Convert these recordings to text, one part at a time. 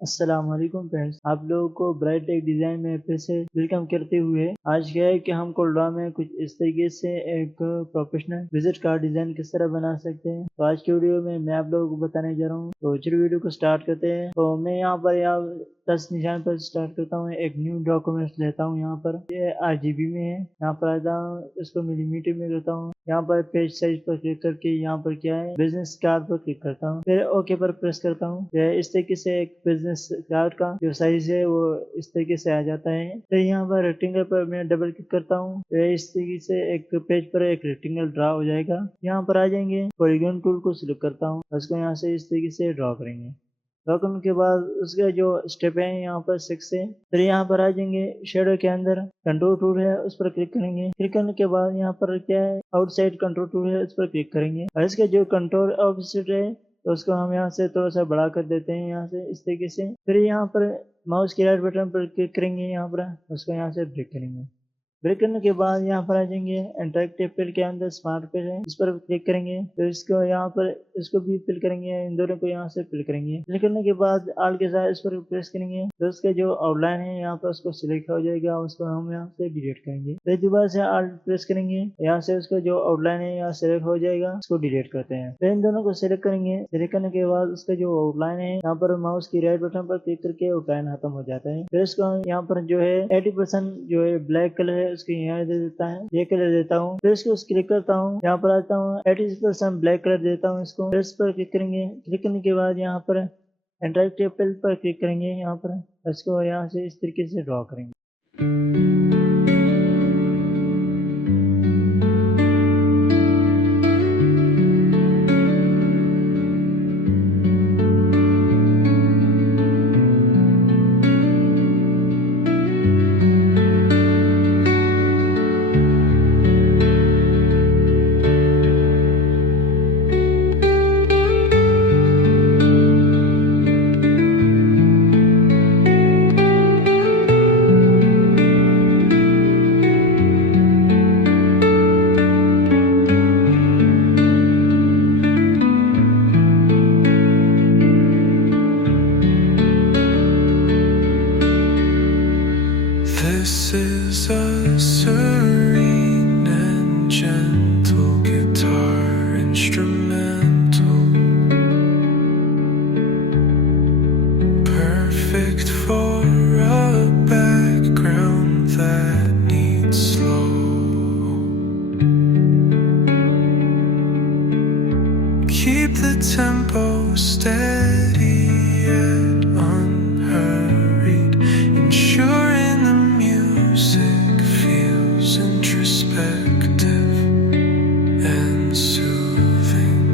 अस्सलामुअलैकुम फ्रेंड्स, आप लोगों को ब्राइट टेक डिज़ाइन में फिर से वेलकम करते हुए आज क्या है कि हम CorelDRAW में कुछ इस तरीके से एक प्रोफेशनल विजिट कार्ड डिज़ाइन किस तरह बना सकते हैं। तो आज की वीडियो में मैं आप लोगों को बताने जा रहा हूँ। तो चलिए वीडियो को स्टार्ट करते हैं। तो मैं यहाँ पर प्लस निशान पर स्टार्ट करता हूँ। एक न्यू डॉक्यूमेंट लेता हूँ। यहाँ पर ये RGB में है। यहाँ पर आता हूँ, इसको मिलीमीटर में करता हूँ। यहाँ पर पेज साइज पर क्लिक करके यहाँ पर क्या है बिजनेस कार्ड पर क्लिक करता हूँ, फिर ओके पर प्रेस करता हूँ। इस तरीके से एक बिजनेस कार्ड का जो साइज है वो इस तरीके से आ जाता है। फिर यहाँ पर रेक्टेंगल पर मैं डबल क्लिक करता हूँ। इस तरीके से एक पेज पर एक रेक्टेंगल ड्रा हो जाएगा। यहाँ पर आ जाएंगे, पॉलीगॉन टूल को सिलेक्ट करता हूँ, उसको यहाँ से इस तरीके से ड्रा करेंगे। ड्रा करने के बाद उसका जो स्टेप है यहाँ पर 6 है। फिर यहाँ पर आ जाएंगे, शेडो के अंदर कंट्रोल टूल है, उस पर क्लिक करेंगे। क्लिक करने के बाद यहाँ पर क्या है आउटसाइड कंट्रोल टूल है, उस पर क्लिक करेंगे। और इसका जो कंट्रोल ऑफसेट है तो उसको हम यहाँ से थोड़ा सा बड़ा कर देते हैं, यहाँ से इस तरीके से। फिर यहाँ पर माउस के राइट बटन पर क्लिक करेंगे, यहाँ पर उसको यहाँ से ब्रेक करेंगे। ब्रेक करने के बाद यहाँ पर आ जाएंगे, इंटरेक्टिव फिल के अंदर स्मार्ट फिल है, इस पर क्लिक करेंगे। तो इसको यहाँ पर इसको भी फिल करेंगे, इन दोनों को यहाँ से फिल करेंगे। फिल करने के बाद आल के साथ इस पर प्रेस करेंगे, तो उसका जो आउटलाइन है यहाँ पर उसको सिलेक्ट हो जाएगा, उसको हम यहाँ से डिलीट करेंगे। फिर दोबारा से आल प्रेस करेंगे, यहाँ से उसका जो आउटलाइन है यहाँ सिलेक्ट हो जाएगा, उसको डिलीट करते हैं। फिर इन दोनों को सिलेक्ट करेंगे। सिलेक्ट करने के बाद उसका जो आउटलाइन है यहाँ पर माउस की राइट बटन पर क्लिक करके आउटलाइन खत्म हो जाता है। फिर इसको यहाँ पर जो है 80% जो है ब्लैक कलर है उसकी यहाँ दे देता है, ये कलर देता हूँ। फिर इसको क्लिक करता हूँ, यहाँ पर आता हूँ 80% ब्लैक कलर देता हूँ इसको। फिर इस पर क्लिक करेंगे। क्लिक करने के बाद यहाँ पर इंटरेक्टिव फिल पर क्लिक करेंगे, यहाँ पर इसको यहाँ से इस तरीके से ड्रॉ करेंगे। This is a serene and gentle guitar instrumental, perfect for a background that needs slow. Keep the tempo steady yet unhurried, ensuring the music feels introspective and soothing.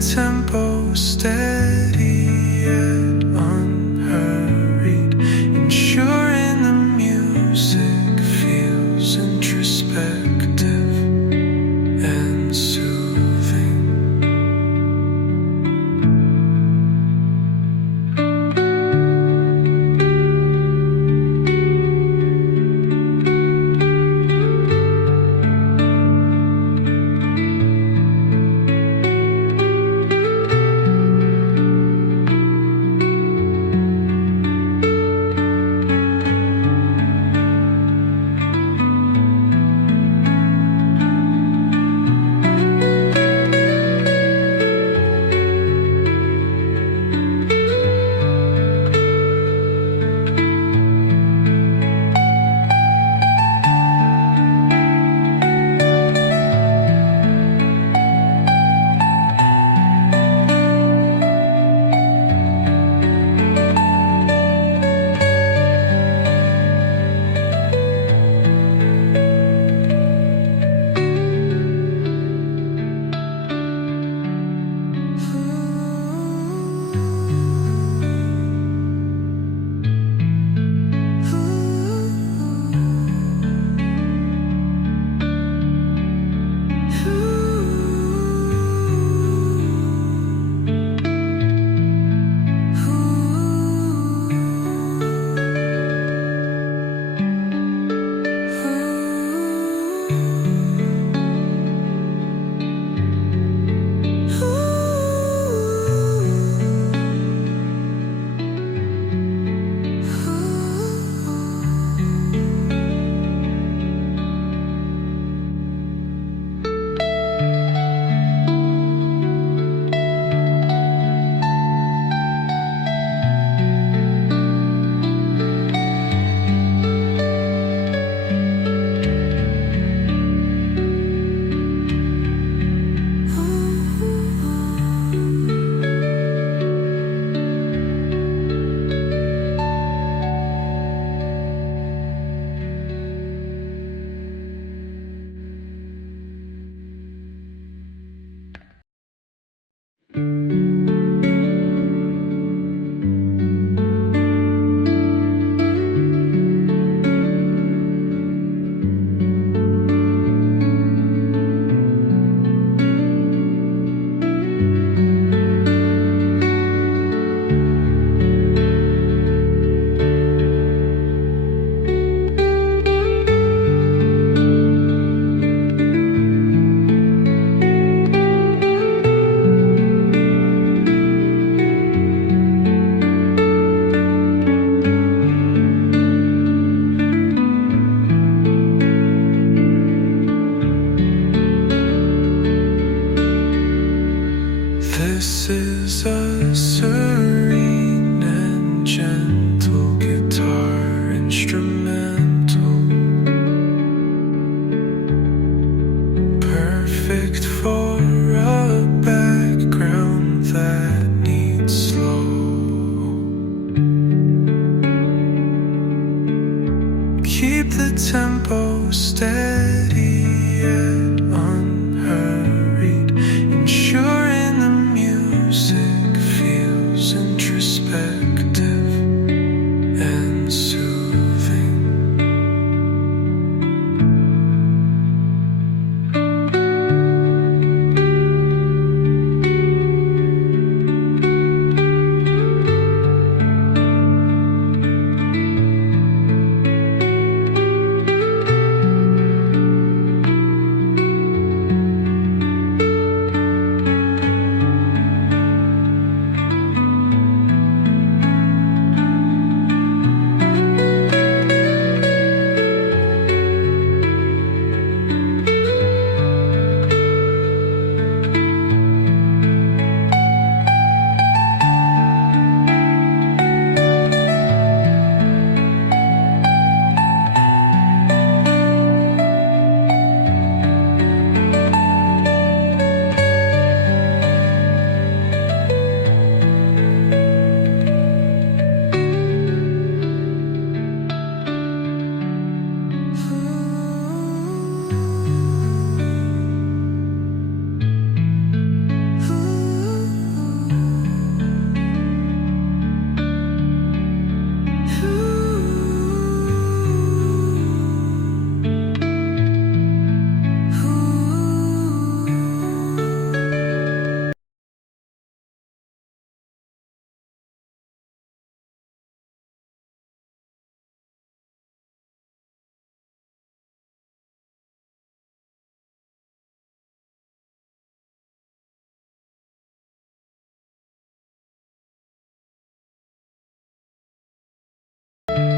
tempo steady yet unhurried, ensuring the music feels introspective and soothing. This is a serene and gentle guitar instrumental, perfect